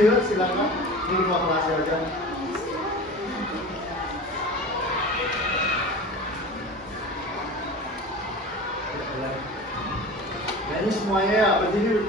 Iya, silakan. Ini dua kelas aja. Nah, ini semuanya ya, berdiri.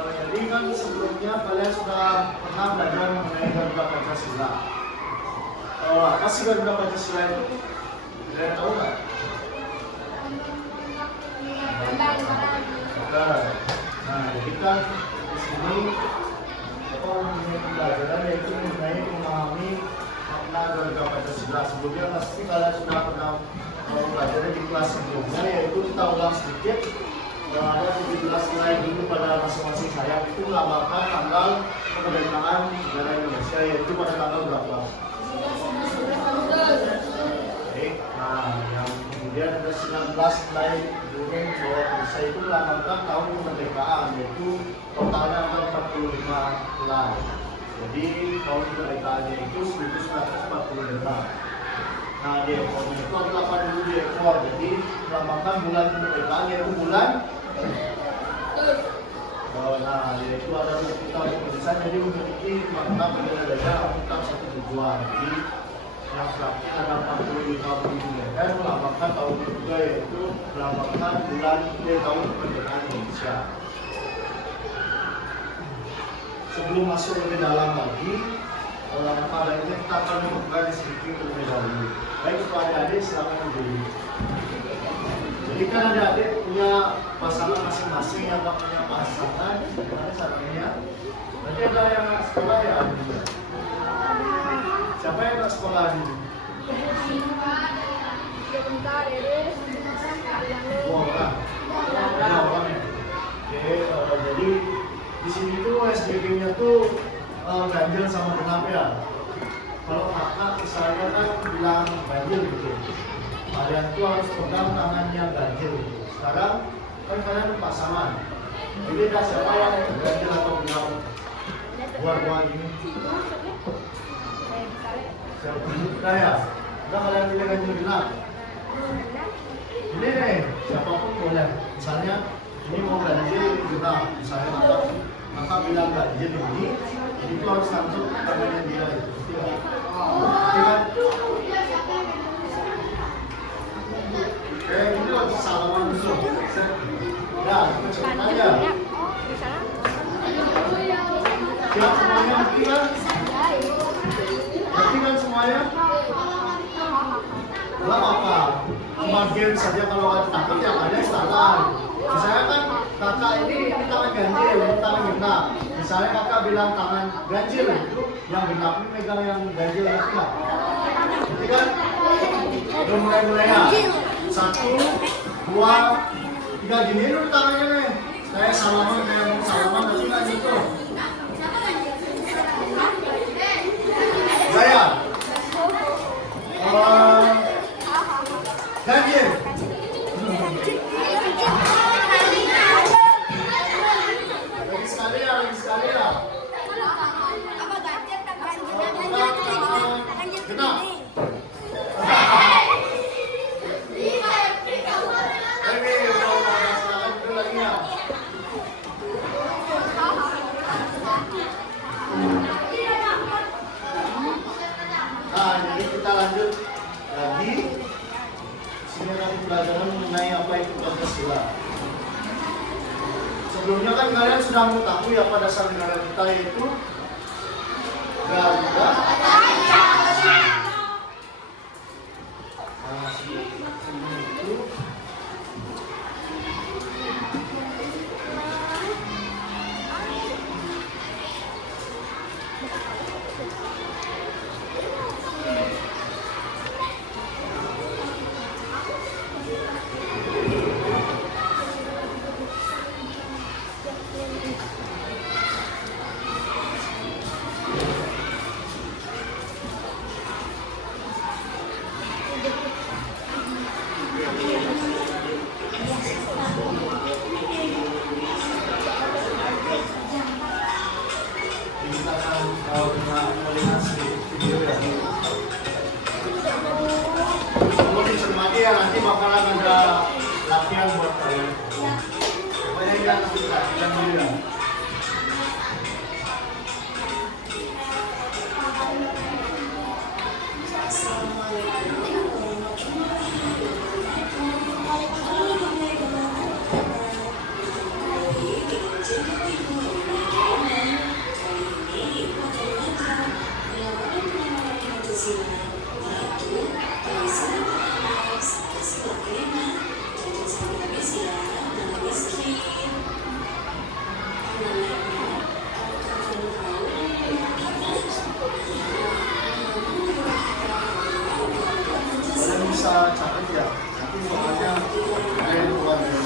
Jadi kan sebelumnya kalian sudah pernah belajar mengenai Garuda Pancasila. Apa sih Garuda Pancasila itu? Kalian tahu nggak? Nah, jadi kan di sini pembelajaran yaitu mengenai memahami makna Garuda Pancasila. Sebelumnya pasti kalian sudah pernah belajar di kelas sebelumnya, yaitu kita ulang sedikit. Yang ada 17 slide dulu pada masing-masing sayap itu melambangkan tanggal kemerdekaan negara Indonesia, yaitu pada tanggal berapa? Oke, nah yang kemudian ada 19 slide dulu bahwa Indonesia itu melambangkan tahun kemerdekaan, yaitu totalnya ada 45 slide. Jadi tahun kemerdekaannya itu 1945. Nah, di ekornya itu ada 8 dulu di ekor, jadi melambangkan bulan kemerdekaan yaitu bulan. Nah, yaitu ada kita tulisan, jadi memiliki makna berbeda-beda tentang satu tujuan. Jadi yang praktis ada 45 bulan melambangkan tahun kedua, yaitu melambangkan bulan tahun kemerdekaan Indonesia. Sebelum masuk lebih dalam lagi, pada ini kita akan membuka deskripsi terlebih dahulu. Baik, untuk adik-adik silakan berdiri. Jadi kan adik-adik punya pasangan masing-masing, yang tak punya pasangan, gimana caranya? Nanti ada yang anak sekolah ya? Siapa yang anak sekolah ini? Oh, orang. Orang ya. Oke, jadi di sini tuh SDG-nya tuh ganjil sama genap ya. Kalau kakak misalnya kan bilang ganjil gitu, kalian tuh harus pegang tangan yang ganjil gitu. Sekarang kan kalian pasangan, jadi dah siapa yang ganjil atau genap? Buat ini siapa? Nah ya, udah kalian pilih ganjil genap. Ini nih, siapapun boleh. Misalnya ini mau ganjil genap, misalnya kakak bilang ganjil ini, itu harus langsung tangannya dia itu. Oke, ini harus salaman dulu. Ya, kita coba aja. Siap semuanya, ngerti kan? Ngerti kan semuanya? Gak apa-apa. Bagian saja kalau ada takut yang ada salah. Misalnya kan kakak ini tangan ganjil, ini tangan genap. Misalnya kakak bilang tangan ganjil, yang genap ini megang yang ganjil itu nggak? Jadi kan, udah mulai ya. 1, 2, 3 gini dulu tangannya nih. Kayak salaman, kayak mau salaman, tapi nggak gitu. Saya ganjil. Lagi sekali ya. Nah, jadi kita lanjut pelajaran mengenai apa itu Pancasila. Sebelumnya kan kalian sudah mengetahui apa dasar negara kita, yaitu Garuda. Nah, sebelum itu kita akan melihat sedikit video ya. Kalau dicermati ya, nanti bakalan ada latihan buat kalian. Pokoknya ini nanti latihan dulu ya. Kalian bisa catat ya, nanti soalnya kalian buat ya.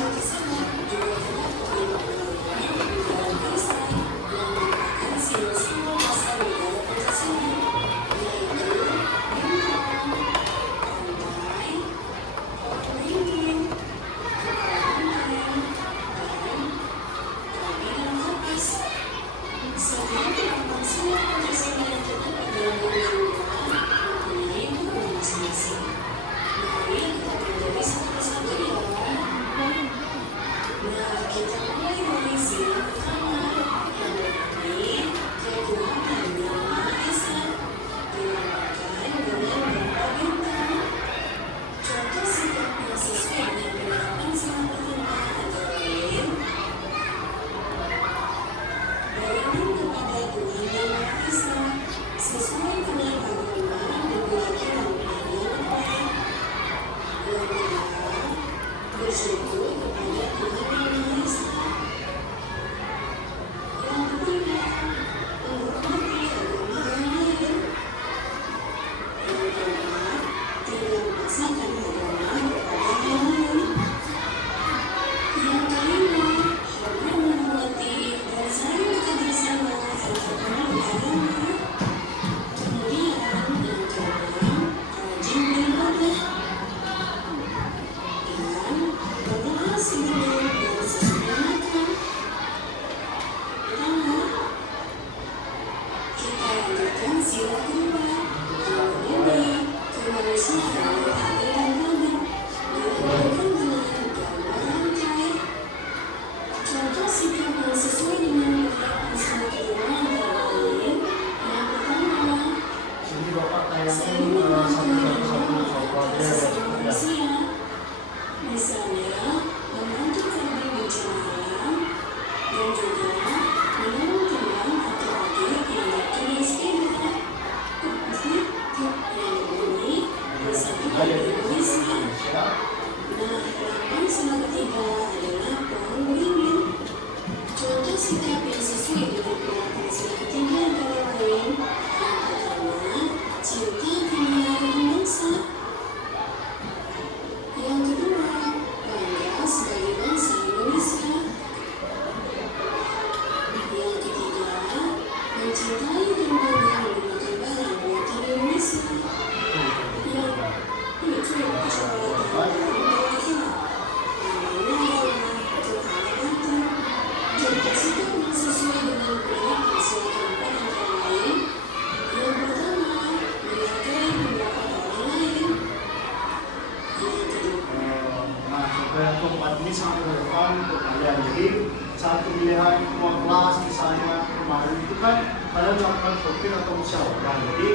saat pemilihan ketua kelas misalnya kemarin itu kan kalian melakukan voting atau musyawarah, jadi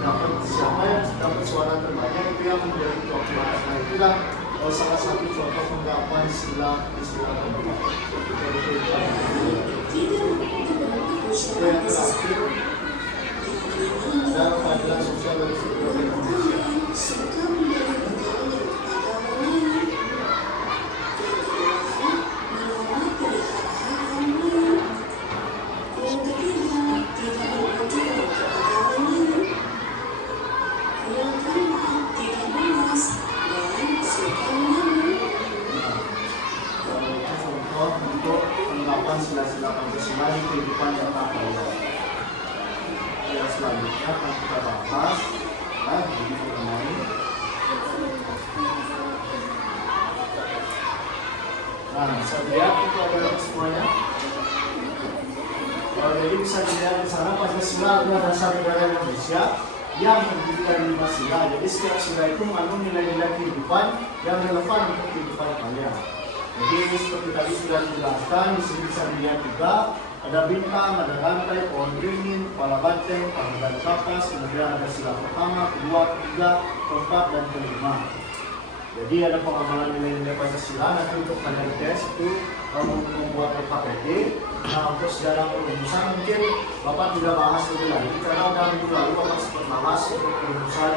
dapat siapa yang dapat suara terbanyak itu yang menjadi ketua kelas. Nah itulah salah satu contoh penggapan sila istilah keempat. Yang terakhir adalah keadilan sosial dari seluruh Indonesia. Sila-sila Pancasila di kehidupan yang tak kaya. Yang selanjutnya akan kita bahas lagi mengenai bisa dilihat itu ada semuanya. Jadi bisa dilihat di sana Pancasila adalah dasar negara Indonesia yang terdiri dari 5 sila. Jadi setiap sila itu mengandung nilai-nilai kehidupan yang relevan untuk kehidupan kalian. Jadi seperti tadi sudah dijelaskan, di sini bisa dilihat juga ada bintang, ada rantai, pohon beringin, kepala banteng, panggilan kapas, kemudian ada sila pertama, kedua, ketiga, keempat, dan kelima. Jadi ada pengamalan nilai-nilai Pancasila. Nanti untuk kalian tes itu membuat LKPD. Nah, untuk sejarah perumusan mungkin Bapak tidak bahas lebih lagi karena udah minggu lalu Bapak sempat bahas untuk perumusan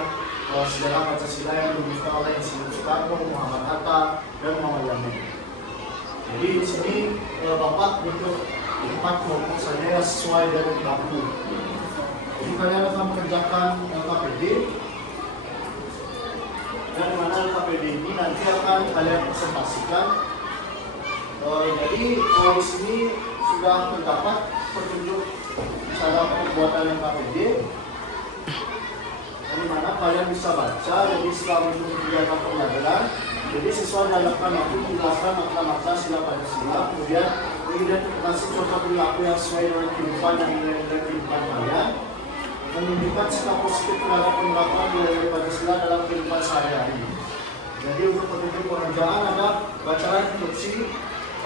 sejarah Pancasila yang dirumuskan oleh Insinyur Soekarno, Muhammad Hatta, dan Muhammad Yamin. Jadi di sini Bapak untuk 4 kelompok saja yang sesuai dengan baku. Jadi kalian akan mengerjakan LKPD. Dan mana LKPD ini nanti akan kalian presentasikan. Jadi di sini sudah terdapat petunjuk cara pembuatan LKPD. Di mana kalian bisa baca. Jadi setelah itu kegiatan pembelajaran. Jadi siswa diharapkan mampu menjelaskan makna-makna sila Pancasila, kemudian mengidentifikasi contoh perilaku yang sesuai dengan kehidupan dan nilai-nilai kehidupan kalian, menunjukkan sikap positif terhadap penerapan nilai-nilai Pancasila dalam kehidupan sehari-hari. Jadi untuk petunjuk pengerjaan ada bacaan instruksi,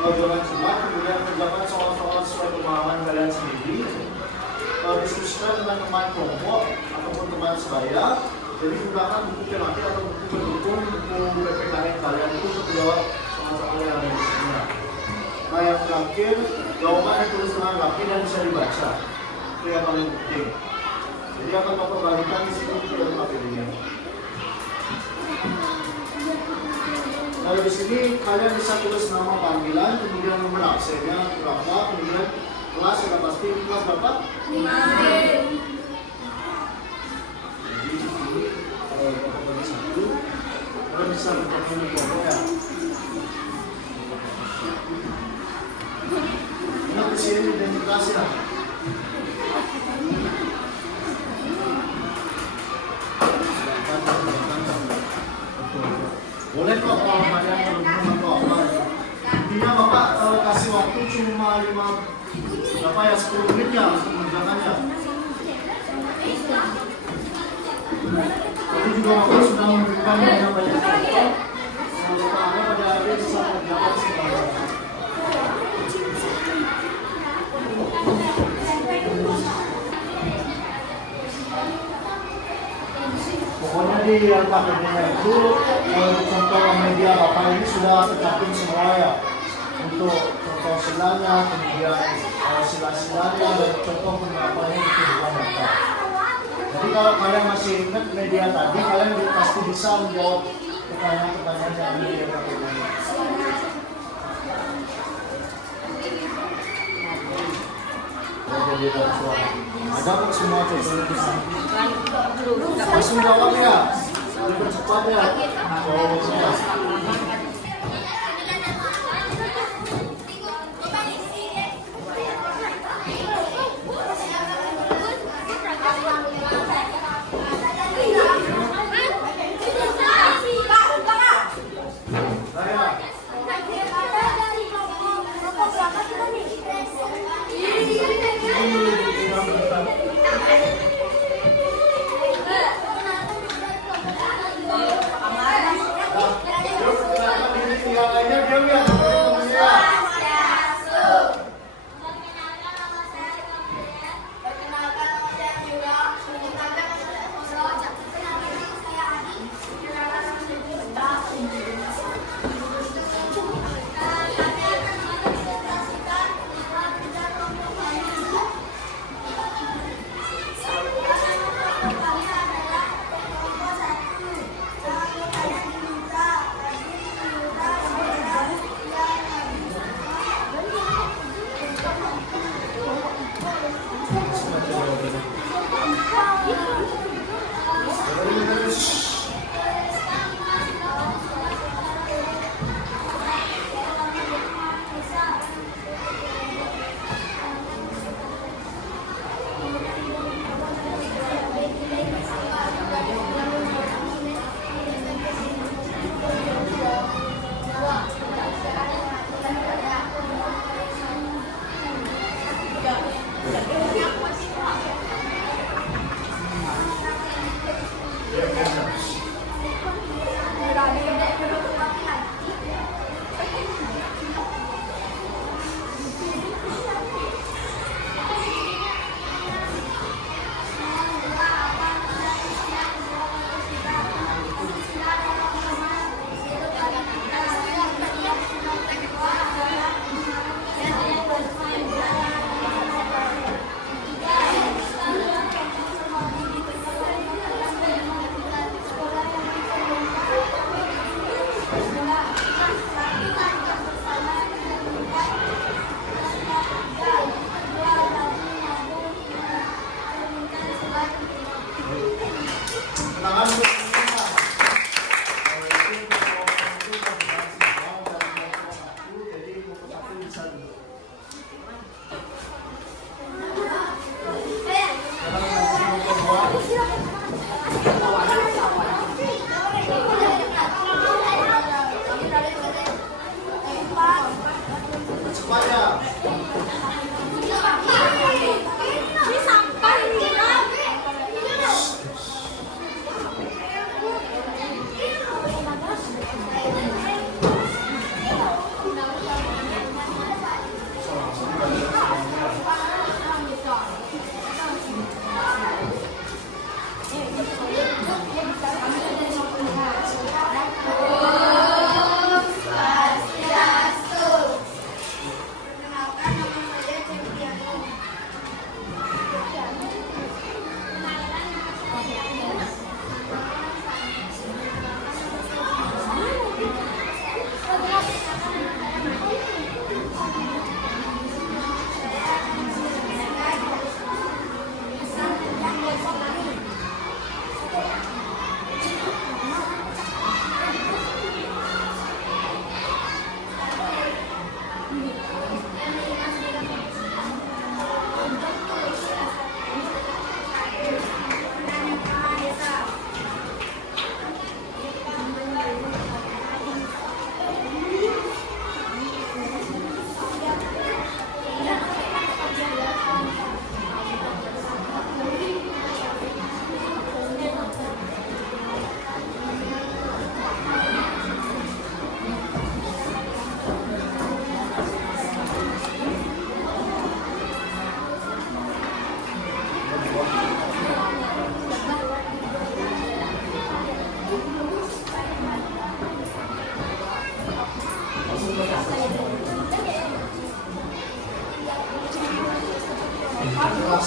jawaban cemat, kemudian kerjakan soal-soal sesuai pemahaman kalian sendiri, diskusikan dengan teman kelompok ataupun teman sebaya. Jadi gunakan buku tematik atau buku pendukung, buku PPKN kalian itu untuk menjawab soal-soal yang ada di sini. Nah yang terakhir, jawaban yang tulis dengan rapi dan bisa dibaca. Itu yang paling penting. Jadi akan Bapak bagikan di sini untuk LKPD-nya. Lalu di sini kalian bisa tulis nama panggilan, kemudian nomor absennya berapa, kemudian kelas yang pasti kelas berapa? 5. Kalau bisa bertemu di ya. Ini presiden identifikasi lah. Boleh kok kalau kalian berhubung atau apa. Intinya Bapak kasih waktu cuma 10 menit ya untuk mengerjakannya. Tadi juga Bapak sudah memberikan banyak contoh. Semoga Anda pada akhirnya bisa mengerjakan semuanya. Pokoknya di LKPD-nya itu contoh media Bapak ini sudah tercantum semua ya. Untuk contoh silanya, kemudian sila-silanya, dan contoh penerapannya di kehidupan Bapak. Jadi kalau kalian masih ingat media tadi, kalian pasti bisa menjawab pertanyaan-pertanyaan yang ada di LKPD. Ada kok semua contohnya di sini. Langsung jawab ya, lebih cepat ya.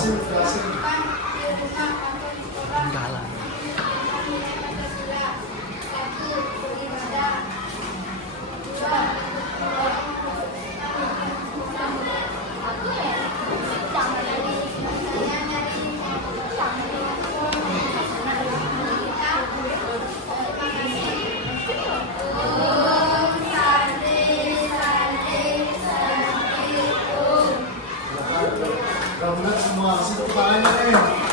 Berhasil. Galang. Mudah-mudahan semua sibuk tangannya nih.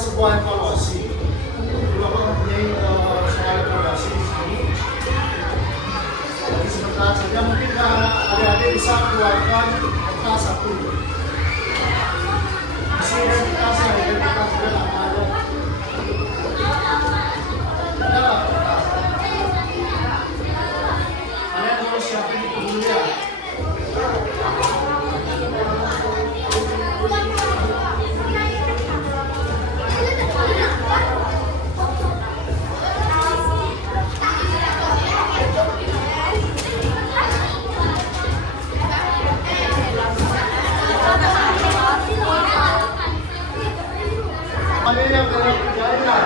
sebuah evaluasi. Jadi Bapak mempunyai soal evaluasi di sini. Jadi sebentar saja mungkin adik-adik bisa keluarkan peta satu. Isi identitas yang identitas sudah ada. Ada nggak kertas? Kalian harus siapin itu dulu ya. Ada yang kalian kerjain lah.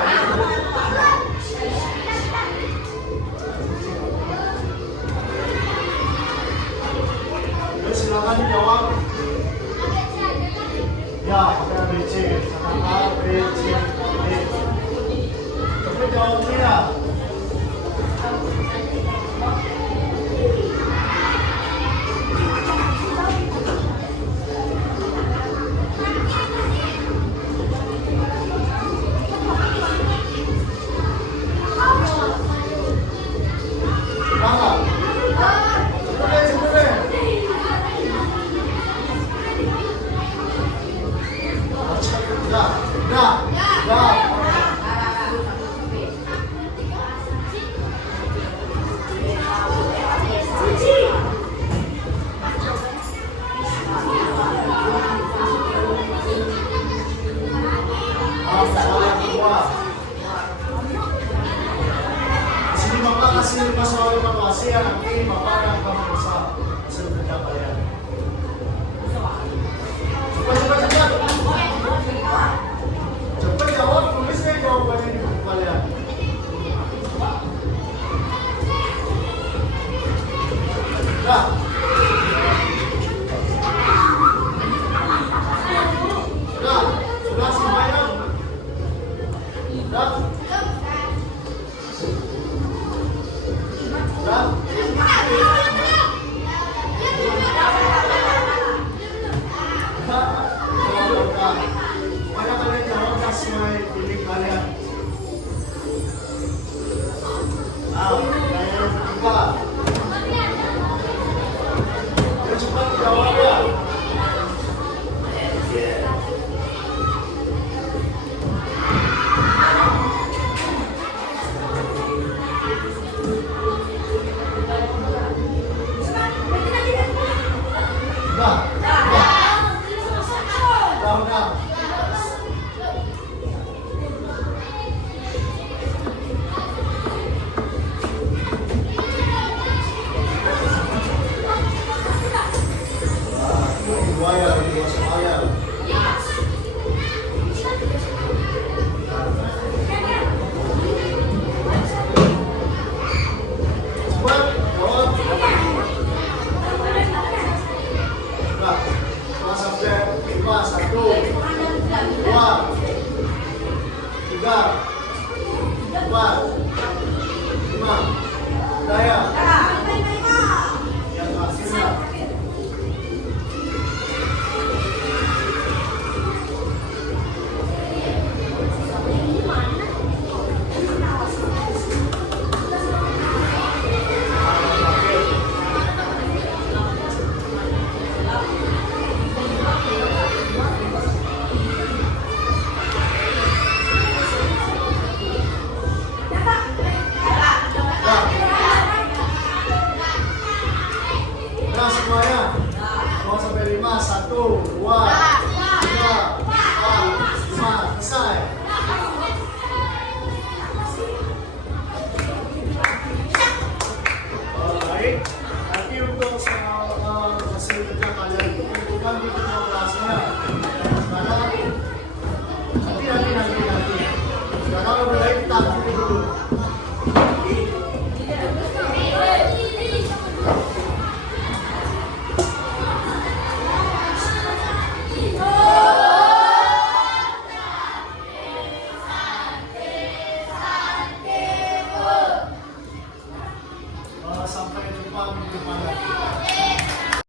Silakan dijawab. Ya, ada ABC. Sama A, B, C, D. Coba jawabnya ya. Hasil soal evaluasi yang nanti Bapak yang akan berusaha hasil kerja kalian. Cepat jawab, tulisnya jawabannya di buku kalian. Nah, sudah semuanya. Sudah. Mana kalian jawab sesuai pilih kalian. Kalian juga. Cepat jawab ya. Tiga, empat, lima, daya.